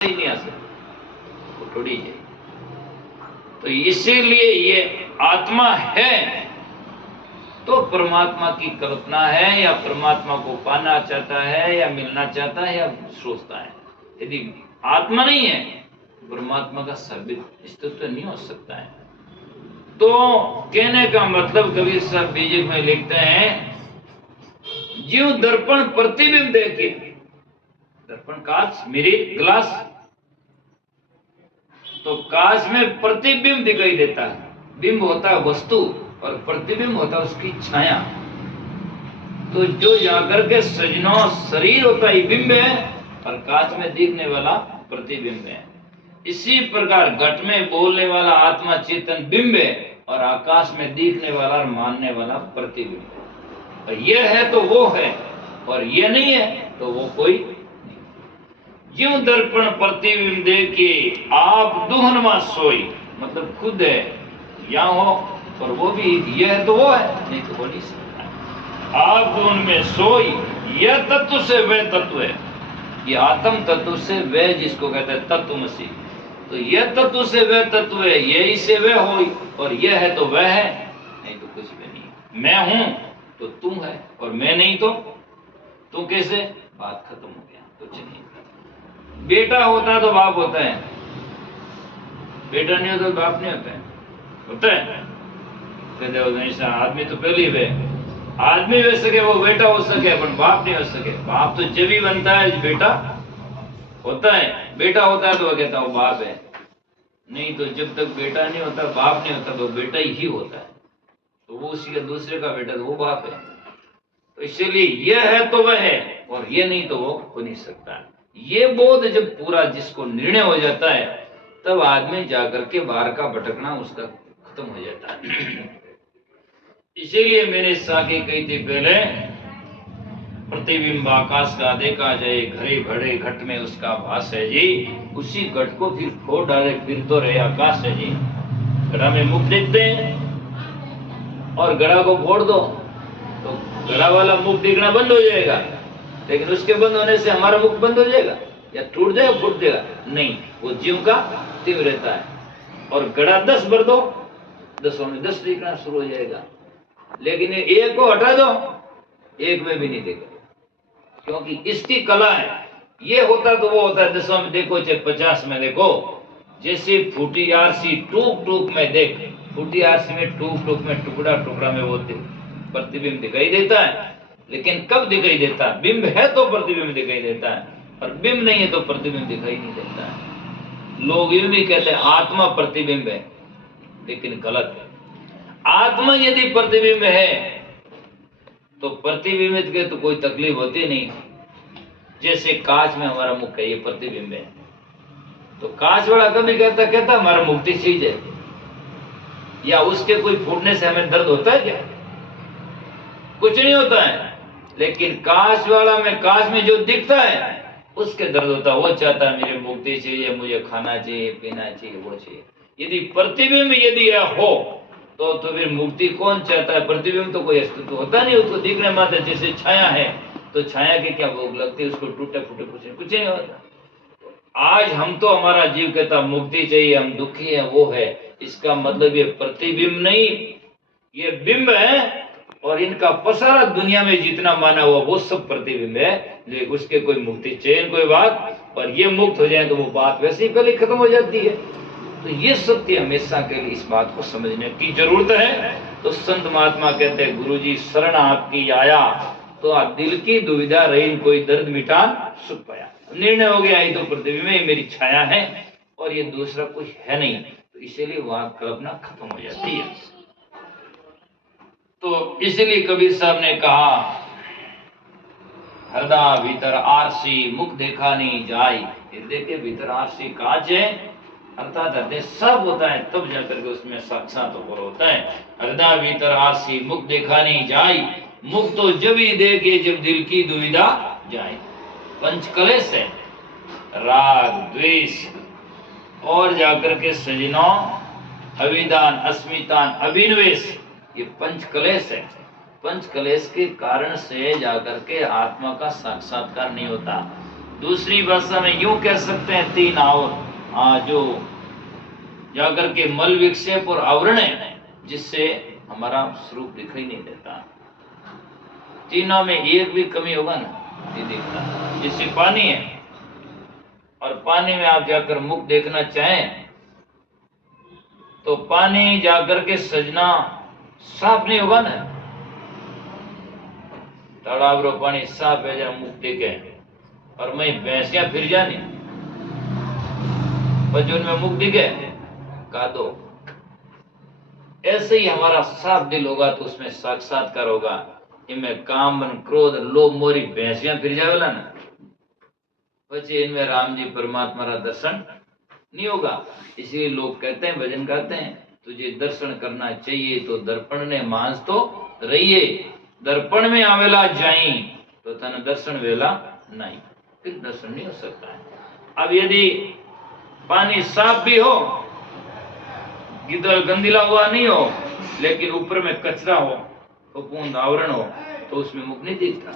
ही नहीं आ सकता, वो थोड़ी है। तो इसीलिए ये आत्मा है तो परमात्मा की कल्पना है, या परमात्मा को पाना चाहता है, या मिलना चाहता है, या सोचता है। यदि आत्मा नहीं है, परमात्मा का साबित अस्तित्व नहीं हो सकता है। तो कहने का मतलब कबीर साहब बीजे में लिखते हैं, जीव दर्पण प्रतिबिंब देखे, दर्पण कांच मिरर ग्लास, तो कांच में प्रतिबिंब दिखाई देता है। बिंब होता है वस्तु और प्रतिबिंब होता है उसकी छाया। तो जो जाकर के सजनों शरीर होता है बिंब है और कांच में दिखने वाला प्रतिबिंब है। इसी प्रकार घट में बोलने वाला आत्मा चेतन बिंब है और आकाश में दिखने वाला और मानने वाला प्रतिबिंब है। और यह है तो वो है, और ये नहीं है तो वो कोई नहीं। ज्यों दर्पण प्रतिबिंब देखे आप दुहनमा सोई, मतलब खुद है या हो और वो भी यह है तो वो है, नहीं तो वो नहीं सकता। आप उनमें सोई, यह तत्व से वह तत्व है। ये आत्म तत्व से वह जिसको कहते हैं तत्वमसी, तो यह तत्व से वह तत्व है, यही से वह हो, और यह है तो वह है, नहीं तो कुछ भी नहीं। मैं हूं तो तू है, और मैं नहीं तो तू कैसे, बात खत्म हो गया, कुछ नहीं। बेटा होता तो बाप होता है, बेटा नहीं होता तो बाप नहीं होता है, होता है। कहते हो नहीं, आदमी तो पहले ही वे आदमी हो सके, वो बेटा हो सके, पर बाप नहीं हो सके। बाप तो जब ही बनता है बेटा होता है, बेटा होता है तो वो कहता है वो बाप है, नहीं तो जब तक बेटा नहीं होता, बाप नहीं होता, तो बेटा ही होता है। तो वो उसी का दूसरे का बेटा, तो वो बाप है। तो इसीलिए यह है तो वह है, और ये नहीं तो वो हो नहीं सकता। ये बोध जब पूरा जिसको निर्णय हो जाता है, तब आदमी जाकर के बाहर का भटकना उसका खत्म हो जाता है। इसीलिए मैंने साके कही थी पहले, प्रतिबिंब आकाश का देखा जाए, घरे भरे घट में उसका भास है जी। उसी घट को फिर फोड़ डाले, फिर तो रहे आकाश है जी। घड़ा में मुख देखते हैं और घड़ा को फोड़ दो तो घड़ा वाला मुख दिखना बंद हो जाएगा, लेकिन उसके बंद होने से हमारा मुख बंद हो जाएगा या टूट जाएगा, फूट जाएगा? नहीं, वो जीव का तीव्र रहता है। और घड़ा 10 भर दो, 10 में 10 दिखना शुरू हो जाएगा, लेकिन एक को हटा दो, एक में भी नहीं देगा, क्योंकि इसकी कला है। ये होता तो वो होता है 10 में देखो चाहे 50 में देखो। जैसे फूटी आरसी टूक टूक में देख, फूटी आरसी में टूक टूक में टुकड़ा टुकड़ा में वो प्रतिबिंब दिखाई देता है। लेकिन कब दिखाई देता है? बिंब है तो प्रतिबिंब दिखाई देता है, और बिंब नहीं है तो प्रतिबिंब दिखाई नहीं देता है। लोग ये भी कहते हैं आत्मा प्रतिबिंब है, लेकिन गलत है। आत्मा यदि प्रतिबिंब है तो प्रतिबिंबित के तो कोई तकलीफ होती नहीं। जैसे कांच में हमारा मुख है, ये प्रतिबिंब है, तो कांच वाला कभी कहता हमारा मुक्ति चीज है, या उसके कोई फूटने से हमें दर्द होता है क्या? कुछ नहीं होता है। लेकिन कांच वाला में, कांच में जो दिखता है उसके दर्द होता है, वो चाहता है मेरी मुक्ति चाहिए, मुझे खाना चाहिए, पीना चाहिए, वो चाहिए। यदि प्रतिबिंब यदि हो तो फिर मुक्ति कौन चाहता है? प्रतिबिंब तो कोई अस्तित्व होता नहीं, उसको दिखने मात्र। जैसे छाया है तो छाया की क्या भोग लगती है, उसको टूटे फूटे कुछ नहीं होता। आज हम तो, हमारा जीव कहता मुक्ति चाहिए, हम दुखी है, वो है, इसका मतलब ये प्रतिबिंब नहीं, ये बिंब है। और इनका पसारा दुनिया में जितना माना हुआ वो सब प्रतिबिंब है, लेकिन उसके कोई मुक्ति चैन कोई बात, और ये मुक्त हो जाए तो वो बात वैसे ही पहले खत्म हो जाती है। तो ये सत्य हमेशा के लिए इस बात को समझने की जरूरत है। तो संत महात्मा कहते हैं, गुरु जी शरण आपकी आया, तो आप दिल की दुविधा रही, कोई दर्द मिटा सुख पाया। निर्णय हो गया ये तो पृथ्वी में मेरी छाया है और ये दूसरा कुछ है नहीं, तो इसीलिए वहां कल्पना खत्म हो जाती है। तो इसीलिए कबीर साहब ने कहा, हृदय भीतर आरसी मुख देखा नहीं जाए। हृदय के भीतर आरसी कांच है, अर्थात हृदय सब होता है, तब जाकर के उसमें साक्षात होता है। हृदय भीतर आरसी मुख देखा नहीं जाए, मुख तो जब ही देखे जब दिल की दुविधा जाए। पंच कलेश है, राग द्वेष और जाकर के सजनों अभिदान अस्मितान अभिनिवेश, ये पंच कलेश है। पंच कलेश के कारण से जाकर के आत्मा का साक्षात्कार नहीं होता। दूसरी भाषा में यूं कह सकते हैं, तीन जो जाकर के मल विक्षेप और आवरण है, जिससे हमारा स्वरूप दिखाई नहीं देता। तीनों में एक भी कमी होगा ना, नहीं दिखता। जैसे पानी है, और पानी में आप जाकर मुख देखना चाहें तो पानी जाकर के सजना साफ नहीं होगा ना। तालाब रो पानी साफ है, जरा मुख देखे और मैं भैंसियां फिर जानी बजून में मुख दिखे का दो। ऐसे ही हमारा साफ दिल होगा तो उसमें साक्षात्कार होगा। इनमें काम क्रोध लोभ मोरी भैंसियां फिर जावेला ना, बच्चे इनमें राम जी परमात्मा का दर्शन नहीं होगा। इसलिए लोग कहते हैं, भजन गाते हैं, तुझे दर्शन करना चाहिए तो दर्पण ने मांस तो रहिए, दर्पण में आवेला जाई तो तन दर्शन वेला नहीं, फिर दर्शन नहीं हो सकता है। अब यदि पानी साफ भी हो, गिदड़ गंदीला हुआ नहीं हो, लेकिन ऊपर में कचरा हो, फफूंद आवरण हो, तो उसमें मुख नहीं दिखता।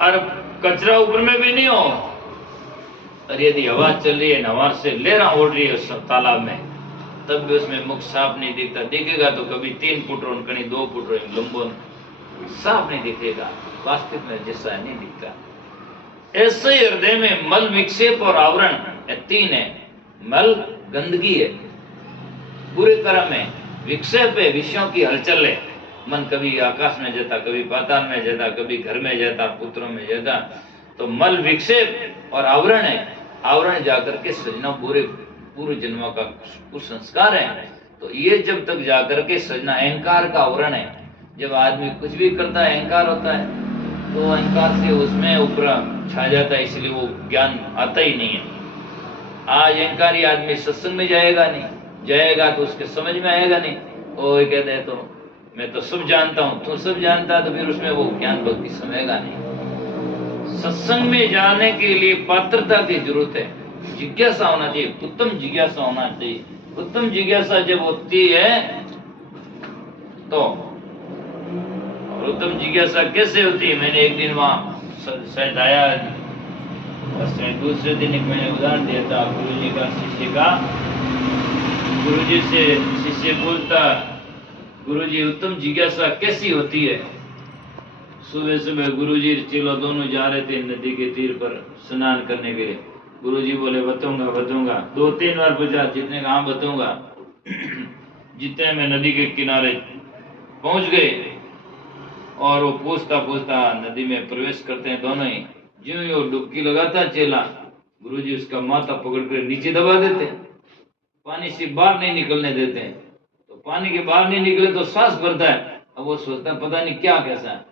और कचरा ऊपर में भी नहीं हो, और यदि हवा चल रही है, हवा से लहरा उड़ रही है उस तालाब में, तब भी उसमें मुख साफ नहीं दिखता। दिखेगा तो कभी 3 फुट और कहीं 2 फुट लंबो, साफ नहीं दिखेगा। वास्तविक में जैसा नहीं दिखता। ऐसे ही हृदय में मल विक्षेप और आवरण तीन है। मल गंदगी है, बुरे कर्म है, विक्षेप है, विषयों की हलचल है। मन कभी आकाश में जाता, कभी पाताल में जाता, कभी घर में जाता, पुत्रों में जाता। तो मल विक्षेप और आवरण है। आवरण जाकर के सजना पूर्व जन्मों का कुसंस्कार है। तो ये जब तक जाकर के सजना अहंकार का आवरण है। जब आदमी कुछ भी करता है अहंकार होता है, तो अहंकार से उसमें ऊपर छा जाता है, इसलिए वो ज्ञान आता ही नहीं है। आज अहंकारी आदमी सत्संग में जाएगा नहीं, जाएगा तो उसके समझ में आएगा नहीं। वो कहते हैं तो मैं तो सब जानता हूँ, तो सब जानता है, तो फिर उसमें वो ज्ञान भक्ति समझेगा नहीं। सत्संग में जाने के लिए पात्रता की जरूरत है, जिज्ञासा होना चाहिए, उत्तम जिज्ञासा होना चाहिए। उत्तम जिज्ञासा जब होती है तो, और उत्तम जिज्ञासा कैसे होती है, मैंने एक दिन वहां शायद आया, दूसरे दिन एक मैंने उदाहरण दिया था, गुरुजी का शिष्य का, गुरुजी से शिष्य बोलता, गुरुजी उत्तम जिज्ञासा कैसी होती है। सुबह सुबह गुरुजी चेलो दोनों जा रहे थे नदी के तीर पर स्नान करने के लिए। गुरुजी बोले बताऊंगा 2-3 बार पूछा, जितने कहा बताऊंगा। जितने में नदी के किनारे पहुंच गए और वो पूछता नदी में प्रवेश करते हैं दोनों ही। ज्यों ही वो डुबकी लगाता चेला, गुरुजी उसका माथा पकड़ कर नीचे दबा देते, पानी से बाहर नहीं निकलने देते। तो पानी के बाहर नहीं निकले तो सांस भरता है। अब वो सोचता पता नहीं क्या कैसा है।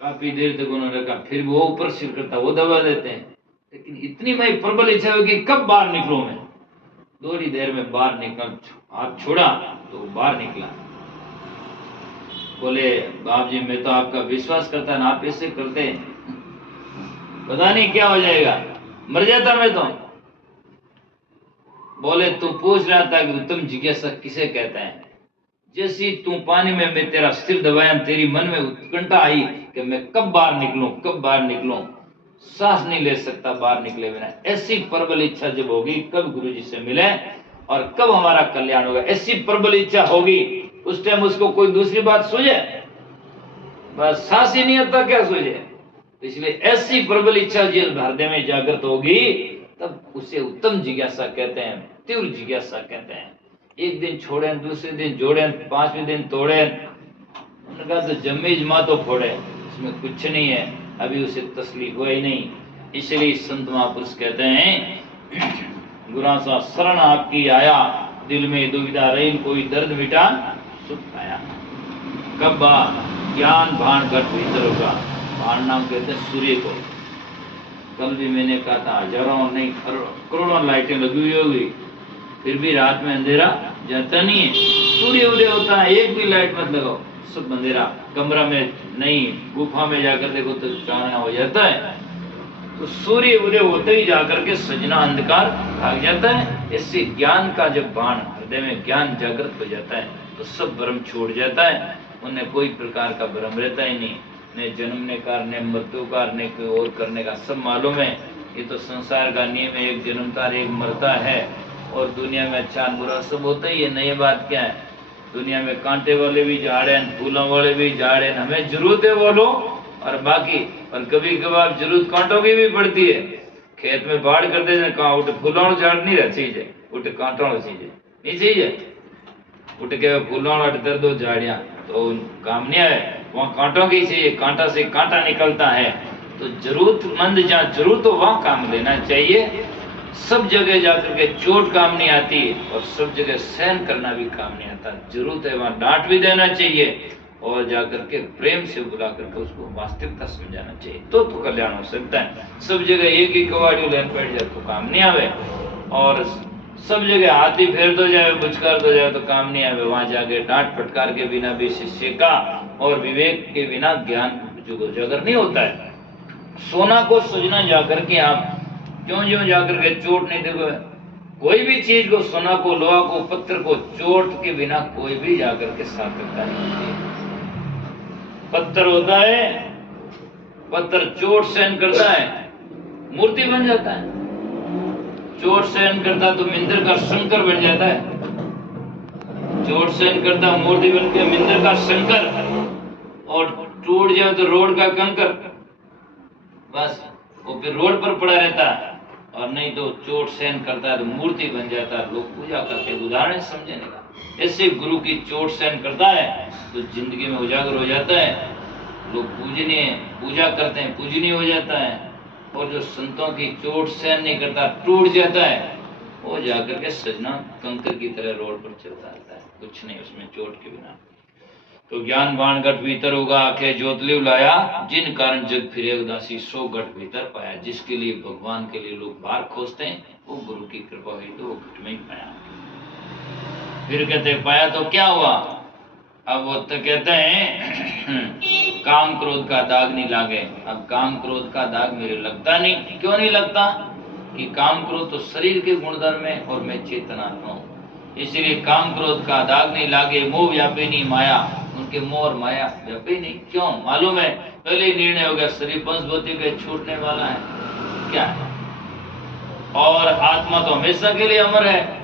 काफी देर तक उन्होंने रखा, फिर वो ऊपर सिर करता, वो दबा देते हैं। लेकिन इतनी भाई प्रबल इच्छा होगी कब बाहर निकलूं मैं। थोड़ी देर में बाहर निकल, हाथ छोड़ा तो बाहर निकला। बोले बाप जी मैं तो आपका विश्वास करता ना, आप ऐसे करते हैं, पता नहीं क्या हो जाएगा, मर जाता मैं तो। बोले तू पूछ रहा था कि उत्तम जिज्ञासा किसे कहते हैं। जैसी तू पानी में मैं तेरा सिर दबाया, तेरी मन में उत्कंठा आई कि मैं कब बाहर निकलूं, सांस नहीं ले सकता बाहर निकले बिना। ऐसी प्रबल इच्छा जब होगी कब गुरुजी से मिले और कब हमारा कल्याण होगा। ऐसी प्रबल इच्छा होगी उस टाइम उसको कोई दूसरी बात सूझे, बस सांस ही नहीं आता क्या सूझे। इसलिए ऐसी प्रबल इच्छा जब हृदय में जागृत होगी तब उसे उत्तम जिज्ञासा कहते हैं, तीव्र जिज्ञासा कहते हैं। एक दिन छोड़े, दूसरे दिन जोड़े, 5वें दिन तोड़े, उन्होंने कहा तो जम्मीज माँ तो फोड़े, इसमें कुछ नहीं है, अभी उसे तसली हुआ ही नहीं। इसलिए संत महापुरुष कहते हैं गुरासा शरण आपकी आया, दिल में दुविधा रही, कोई दर्द मिटा सुख पाया। कब ज्ञान भान घट भीतर होगा। भान नाम कहते हैं सूर्य को। कल भी मैंने कहा था हजारों नहीं करोड़ों लाइटें लगी हुई होगी, फिर भी रात में अंधेरा जाता नहीं है। सूर्य उदय होता है, एक भी लाइट मत लगाओ, सब अंधेरा। कमरा में नहीं, गुफा में जाकर देखो तो चानना हो जाता है। तो सूर्य उदय होते ही जाकर के सजना अंधकार भाग जाता है। इससे ज्ञान का जब बाण हृदय में ज्ञान जागृत हो जाता है तो सब भ्रम छोड़ जाता है, उन्हें कोई प्रकार का भ्रम रहता ही नहीं। ने जन्मने का, ने मृत्यु का, ने कोई और करने का, सब मालूम है। ये तो संसार का नियम है, एक जन्मता है, एक मरता है, और दुनिया में अच्छा बुरा सब होता ही है। नई बात क्या है? दुनिया में कांटे वाले भी झाड़ हैं, फूलों वाले भी झाड़ हैं, हमें जरूरत है वो लो, और बाकी और कभी कभार जरूरत कांटों की भी पड़ती है। खेत में बाढ़ करते हैं, कहाँ उठ फूलों झाड़ नहीं रह चाहिए, उठ कांटों चाहिए नहीं चाहिए, उठ के फूलों अटकर दो झाड़ियाँ तो काम नहीं आए, वहाँ कांटों की चाहिए, कांटा से कांटा निकलता है। तो जरूरतमंद जहाँ जरूरत हो वहाँ काम लेना चाहिए। सब जगह जाकर के चोट काम नहीं आती, और सब जगह सहन करना भी काम नहीं आता। जरूरत है वहाँ डांट भी देना चाहिए, और जाकर के प्रेम से बुला करके उसको वास्तविकता समझाना चाहिए, तो कल्याण हो सकता है। सब जगह एक ही कवाड़ी लेन बैठ जाए तो काम नहीं आवे, और सब जगह हाथी फेर दो जाए, बुचकार दो जाए तो काम नहीं आवे। वहां जाके डांट फटकार के बिना भी शिष्य का और विवेक के बिना ज्ञान जो उजागर नहीं होता है। सोना को सजना जाकर के आप ज्यों ज्यों जाकर के चोट नहीं देखो, कोई भी चीज को, सोना को, लोहा को, पत्थर को चोट के बिना कोई भी जाकर के सार्थकता नहीं होती है। पत्थर होता है, पत्थर चोट सहन करता है, मूर्ति बन जाता है। चोट सहन करता तो मिंदर का शंकर बन जाता है, चोट सहन करता मूर्ति बन के मिंदर का शंकर, और टूट जाए तो रोड का कंकर, बस वो फिर रोड पर पड़ा रहता है। और नहीं तो चोट सहन करता है तो मूर्ति बन जाता है, लोग पूजा करते हैं। उदाहरण समझने का, ऐसे गुरु की चोट सहन करता है तो जिंदगी में उजागर हो जाता है, लोग पूजनीय पूजा करते हैं, पूजनीय हो जाता है। और जो संतों की चोट सहन नहीं करता, टूट जाता है, वो जाकर के सजना कंकर की तरह रोड पर चलता रहता है, कुछ नहीं उसमें चोट के बिना। तो ज्ञान बाण घट भीतर होगा, आखे ज्योतलिव लाया, जिन कारण जग फिरे उदासी, सो घट भीतर पाया। जिसके लिए भगवान के लिए लोग बाहर खोजते हैं, वो गुरु की कृपा हुई तो वो घट में ही पाया। फिर कहते पाया तो क्या हुआ? अब वो तो कहते हैं काम क्रोध का दाग नहीं लागे। अब काम क्रोध का दाग मेरे लगता नहीं। क्यों नहीं लगता? कि काम क्रोध तो शरीर के गुणधर्म है और मैं चेतनात्मा हूँ, इसलिए काम क्रोध का दाग नहीं लागे। मोह व्यापी नहीं माया, उनके मोह और माया व्यापी नहीं। क्यों? मालूम है, पहले ही निर्णय हो गया, शरीर पंचभूति के छूटने वाला है, क्या है, और आत्मा तो हमेशा के लिए अमर है।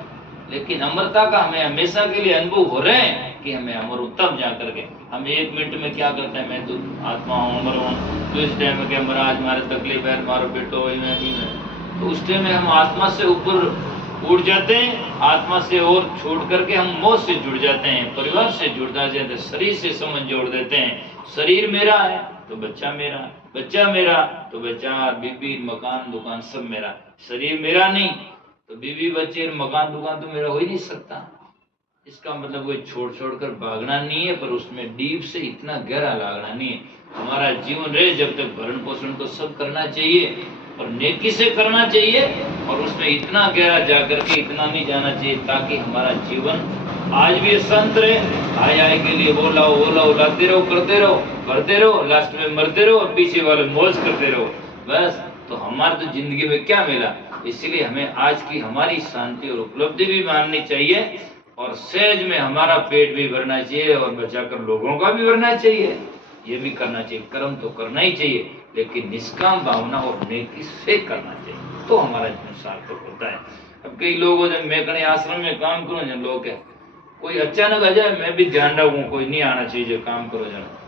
लेकिन अमरता का हमें हमेशा के लिए अनुभव हो रहे हैं कि हमें अमर हूं, तब जाकर के हम एक मिनट में क्या करते हैं, मैं तो आत्मा हूँ, अमर हूँ। तो इस टाइम में क्या महाराज हमारे तकलीफ है, मारो बेटो वही में, तो उस टाइम में हम आत्मा से ऊपर उड़ जाते हैं, आत्मा से और छोड़ करके हम मोह से जुड़ जाते हैं, परिवार से जुड़ जाते हैं, शरीर से समझ जोड़ देते हैं। शरीर मेरा है तो बच्चा मेरा, बच्चा मेरा तो बच्चा, बीबी, मकान, दुकान सब मेरा। शरीर मेरा नहीं तो बीबी, बच्चे, मकान, दुकान तो मेरा हो ही नहीं सकता। इसका मतलब कोई छोड़ छोड़ कर भागना नहीं है, पर उसमें डीप से इतना गहरा लागना नहीं है। हमारा जीवन रहे जब तक भरण पोषण तो सब करना चाहिए, और नेकी से करना चाहिए, और उसमें इतना गहरा जाकर के इतना नहीं जाना चाहिए ताकि हमारा जीवन आज भी शांत रहे। आय के लिए वो लाओ लाते रहो, करते रहो, लास्ट में मरते रहो और पीछे वाले मौज करते रहो, बस। तो हमारे तो जिंदगी में क्या मिला? इसलिए हमें आज की हमारी शांति और उपलब्धि भी माननी चाहिए, और सहज में हमारा पेट भी भरना चाहिए, और बचाकर लोगों का भी भरना चाहिए। ये भी करना चाहिए, कर्म तो करना ही चाहिए, लेकिन निष्काम भावना और नेकी से करना चाहिए, तो हमारा जीवन सार्थक होता है। अब कई लोग जब मैं कहीं आश्रम में काम करूँ, जब लोग है कोई अचानक आ जाए, मैं भी ध्यान रखूँ, कोई नहीं आना चाहिए, काम करो जरा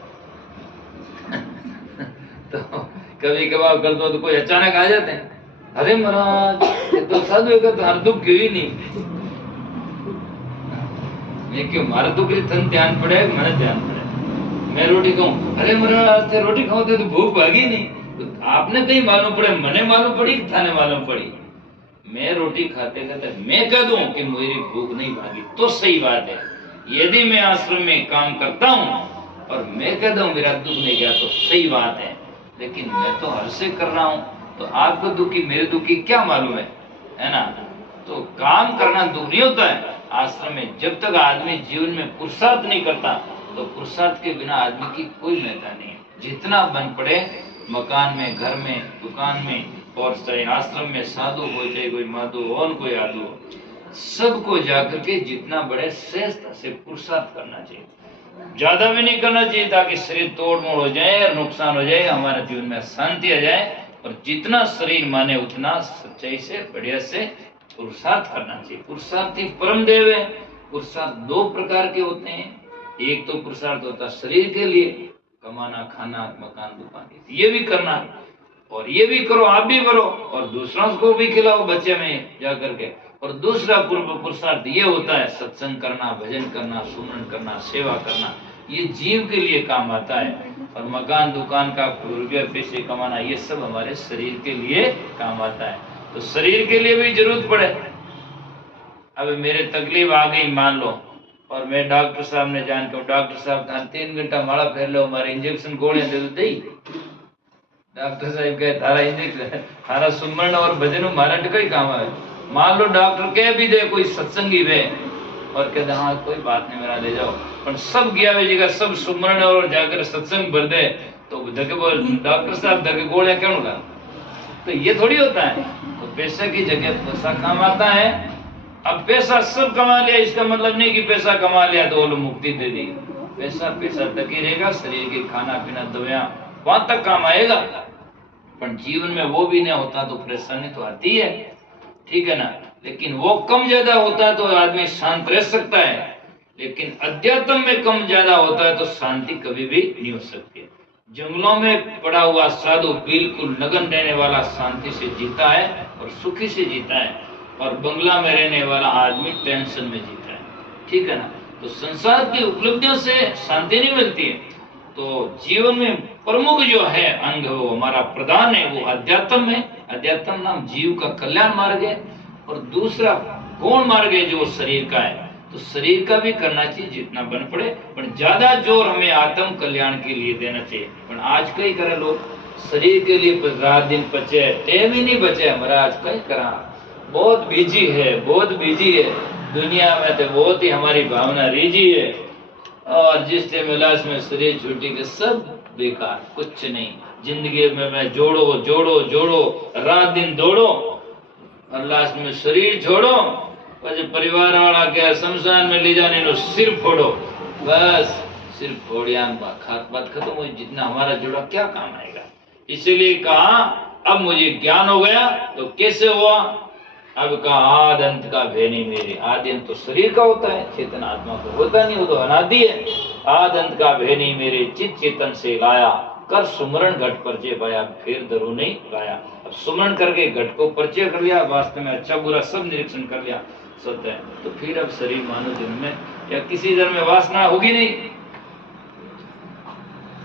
तो कभी कभार कर दो तो कोई अचानक आ जाते हैं, अरे महाराज ये तो साधु का तो हर दुख क्यों ही नहीं, मैं क्यों, मारा दुख थन ध्यान पड़े, मैंने ध्यान पड़े, मैं रोटी खाऊं, अरे महाराज रोटी खाओ तो भूख भागी नहीं, तो आपने कहीं मालूम पड़े, मने मालूम पड़ी, थाने मालूम पड़ी। मैं रोटी खाते खाते मैं कह दूं कि मेरी भूख नहीं भागी तो सही बात है। यदि मैं आश्रम में काम करता हूँ और मैं कह दूं मेरा दुख नहीं गया तो सही बात है, लेकिन मैं तो हर से कर रहा हूँ, तो आपको दुखी मेरे दुखी क्या मालूम है ना? तो काम करना दुख नहीं होता है आश्रम में। जब तक आदमी जीवन में पुरुषार्थ नहीं करता, तो पुरुषार्थ के बिना आदमी की कोई महत्ता नहीं है। जितना बन पड़े मकान में, घर में, दुकान में, और चाहे आश्रम में साधु हो, चाहे कोई माधु हो, कोई आधु हो, सबको जाकर के जितना बड़े श्रेष्ठ से पुरुषार्थ करना चाहिए। ज्यादा भी नहीं करना चाहिए ताकि शरीर तोड़ मोड़ हो जाए और नुकसान हो जाए, हमारे जीवन में शांति आ जाए। और जितना शरीर माने उतना सच्चाई से बढ़िया से पुरुषार्थ करना चाहिए। पुरुषार्थ ही परम देव है। पुरुषार्थ दो प्रकार के होते हैं। एक तो पुरुषार्थ होता है शरीर के लिए, कमाना खाना मकान दुकान, ये भी करना, और ये भी करो, आप भी करो, और दूसरों को भी खिलाओ बच्चे में जा करके। और दूसरा पुरुषार्थ ये होता है सत्संग करना, भजन करना, सुमरन करना, सेवा करना, ये जीव के लिए काम आता है। और मकान दुकान का रुपया पैसे कमाना, ये सब हमारे शरीर के लिए काम आता है। तो शरीर के लिए भी जरूरत पड़े। अब मेरे तकलीफ आ गई मान लो, और मैं डॉक्टर साहब ने जान के, डॉक्टर साहब था 3 घंटा माड़ा फेर लो, हमारे इंजेक्शन गोलियां दे दो, डॉक्टर साहब कहे थारा इंजेक्शन थारा सुमरण और भजन मारा कई काम है। मान लो डॉक्टर कह भी दे कोई सत्संगी वे, और कहते हाँ कोई बात नहीं मेरा ले जाओ, पर सब गया वे जगह सब सुमरण और जाकर सत्संग भर दे, तो डॉक्टर साहब धके गोलियां क्यों ला? तो ये थोड़ी होता है। तो पैसे की जगह पैसा काम आता है। अब पैसा सब कमा लिया इसका मतलब नहीं कि पैसा कमा लिया तो वो लोग मुक्ति दे दी। पैसा पैसा तक ही रहेगा, शरीर के खाना पीना दवाइयां वहां तक काम आएगा, पर जीवन में वो भी नहीं होता तो परेशानी तो आती है, ठीक है ना। लेकिन वो कम ज्यादा होता है तो आदमी शांत रह सकता है, लेकिन अध्यात्म में कम ज्यादा होता है तो शांति कभी भी नहीं हो सकती। जंगलों में पड़ा हुआ साधु बिल्कुल नगन रहने वाला शांति से जीता है और सुखी से जीता है, और बंगला में रहने वाला आदमी टेंशन में जीता है, ठीक है ना। तो संसार की उपलब्धियों से शांति नहीं मिलती है। तो जीवन में प्रमुख जो है अंग वो हमारा प्रधान है, वो अध्यात्म है। अध्यात्म नाम जीव का कल्याण मार्ग है। और दूसरा गौण मार्ग है जो शरीर का है। तो शरीर का भी करना चाहिए जितना बन पड़े, पर ज्यादा जोर हमें आत्म कल्याण के लिए देना चाहिए। पर आज कई करे लोग शरीर के लिए रात दिन बचे, टाइम ही नहीं बचे हमारा, आज कई करा बहुत बिजी है, बहुत बिजी है दुनिया में, तो बहुत ही हमारी भावना रिजी है। और जिस टाइम इलाज में शरीर छूटी के सब बेकार, कुछ नहीं। जिंदगी में मैं जोड़ो जोड़ो जोड़ो, रात दिन दौड़ो, और लास्ट में शरीर छोड़ो, પછી परिवार वाला क्या शमशान में ले जाने लो सिर फोड़ो, बस सिर फोड़िया बात खत्म हुई। जितना हमारा जुड़ा क्या काम आएगा। इसीलिए कहा अब मुझे ज्ञान हो गया। तो कैसे हुआ? अब कहा आद अंत का भेद नहीं मेरे। आदि अंत तो शरीर का होता है, चेतन आत्मा को होता नहीं, वो तो अनादि है। आद अंत का भेद नहीं मेरे, चित चेतन से लाया, कर सुमरण घट परिचय पाया, फिर दरु नहीं गाया। अब सुमरण करके घट को परिचय कर लिया, वास्तव में अच्छा बुरा सब निरीक्षण कर लिया, सत्य है, तो फिर अब शरीर मानव जन्म में या किसी जन्म में वासना होगी नहीं।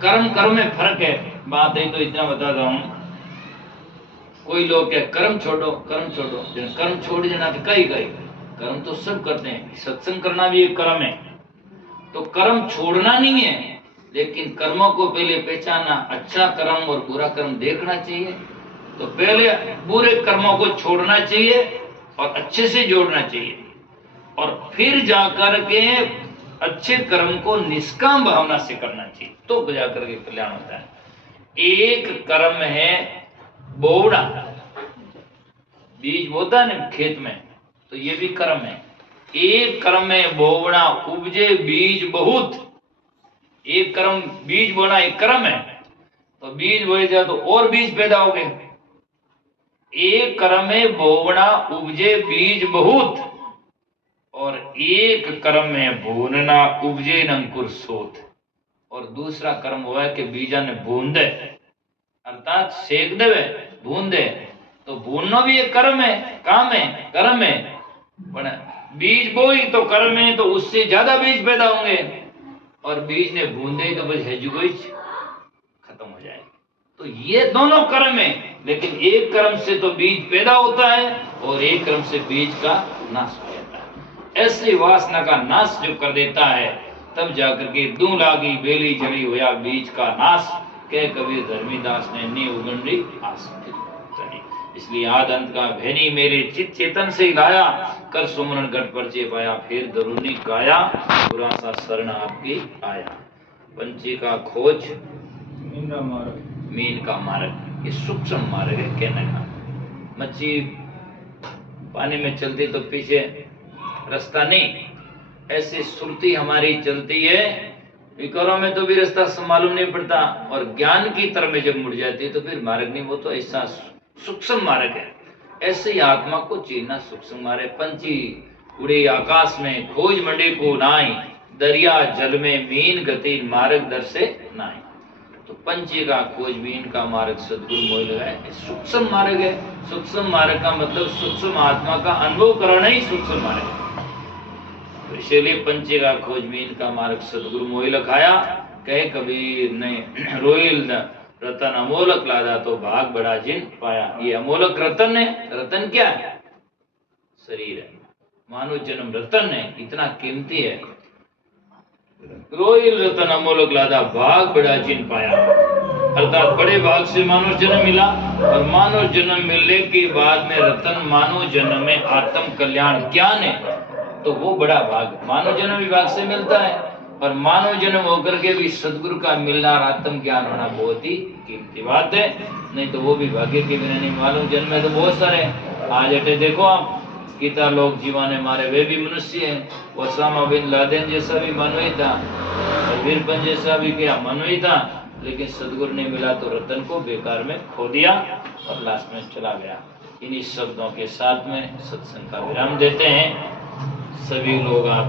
कर्म कर्म में फर्क है। बात है तो इतना बताता हूं। कोई लोग क्या कर्म छोड़ो कर्म छोड़ो, कर्म छोड़ देना तो कई गए। कर्म तो सब करते हैं, सत्संग करना भी एक कर्म है। तो कर्म छोड़ना नहीं है, लेकिन कर्मों को पहले पहचानना, अच्छा कर्म और बुरा कर्म देखना चाहिए। तो पहले बुरे कर्मों को छोड़ना चाहिए और अच्छे से जोड़ना चाहिए, और फिर जाकर के अच्छे कर्म को निष्काम भावना से करना चाहिए, तो जाकर के कल्याण होता है। एक कर्म है बोवड़ा, बीज बोता है ना खेत में, तो ये भी कर्म है। एक कर्म है बोवड़ा, उपजे बीज बहुत। एक कर्म बीज बोना एक कर्म है, तो बीज बोए जाए तो और बीज पैदा हो गए। एक कर्म है बोवड़ा, उपजे बीज बहुत, और एक कर्म है भूनना, उपजे न अंकुर सोत। और दूसरा कर्म हुआ है कि बीजा ने बूंदे, अर्थात सेक देवे, भून दे। तो भूनना भी एक कर्म है, काम है, कर्म है। पर बीज बोई तो कर्म है, तो उससे ज्यादा बीज पैदा होंगे, और बीज ने बूंदे तो बस हेजुगोइच खत्म हो जाएगी। तो ये दोनों कर्म है, लेकिन एक कर्म से तो बीज पैदा होता है और एक कर्म से बीज का नाश हो जाता है। ऐसी वासना का नाश जो कर देता है, तब जाकर के दू लागी बेली जड़ी हुआ बीज का नाश, कह कबीर धर्मीदास ने नी उगंडी आस। इसलिए आद अंत का भेनी मेरे चित चेतन से लाया, कर सुमरण गढ़ परिचय पाया, फिर दरुनी गाया, बुरा सा शरण आपकी आया। पंछी का खोज मीन का मार्ग, ये सूक्ष्म मार्ग है कहने का। मच्छी पानी में चलती तो पीछे रास्ता नहीं, ऐसी सुरती हमारी चलती है विकारों में तो भी रास्ता मालूम नहीं पड़ता, और ज्ञान की तरफ में जब मुड़ जाती है तो फिर मार्ग नहीं, वो तो ऐसा सूक्ष्म मार्ग है। ऐसे ही आत्मा को चीरना सूक्ष्म मार्ग। पंछी उड़े आकाश में, खोज मंडे को नाई, दरिया जल में मीन गति, मार्ग दर से नाई। तो पंछी का खोजबीन का मार्ग सदगुरु मोह लगाए, सूक्ष्म मार्ग है। सूक्ष्म मार्ग का मतलब सूक्ष्म आत्मा का अनुभव कराना ही सूक्ष्म मार्ग है। तो इसीलिए पंछी का खोजबीन का मार्ग सदगुरु मोह लखाया। कहे कबीर ने, रोइल रतन अमोलक लादा तो भाग बड़ा जिन पाया। ये अमोलक रतन है। रतन क्या है? शरीर है। मानव जन्म रतन है, इतना कीमती है। रोइल रतन अमोलक लादा, भाग बड़ा जिन पाया, अर्थात बड़े भाग से मानव जन्म मिला। और मानव जन्म मिलने के बाद में रतन मानव जन्म में आत्म कल्याण ज्ञान है, तो वो बड़ा भाग। मानव जन्म विभाग से मिलता है, और मानव जन्म होकर के भी सदगुरु का मिलना और आत्म ज्ञान होना बहुत ही कीमती बात है। नहीं तो वो भी भाग्य के बिना नहीं। मानव जन्म में तो बहुत सारे आज अटे देखो आप, कितना लोग जीवाने मारे, वे भी मनुष्य हैं। ओसामा बिन लादेन जैसा भी मानव ही था, और वीरपन जैसा भी क्या मानव ही था, लेकिन सदगुरु ने मिला तो रतन को बेकार में खो दिया और लास्ट में चला गया। इन्हीं शब्दों के साथ में सत्संग का विराम देते हैं। सभी लोग आप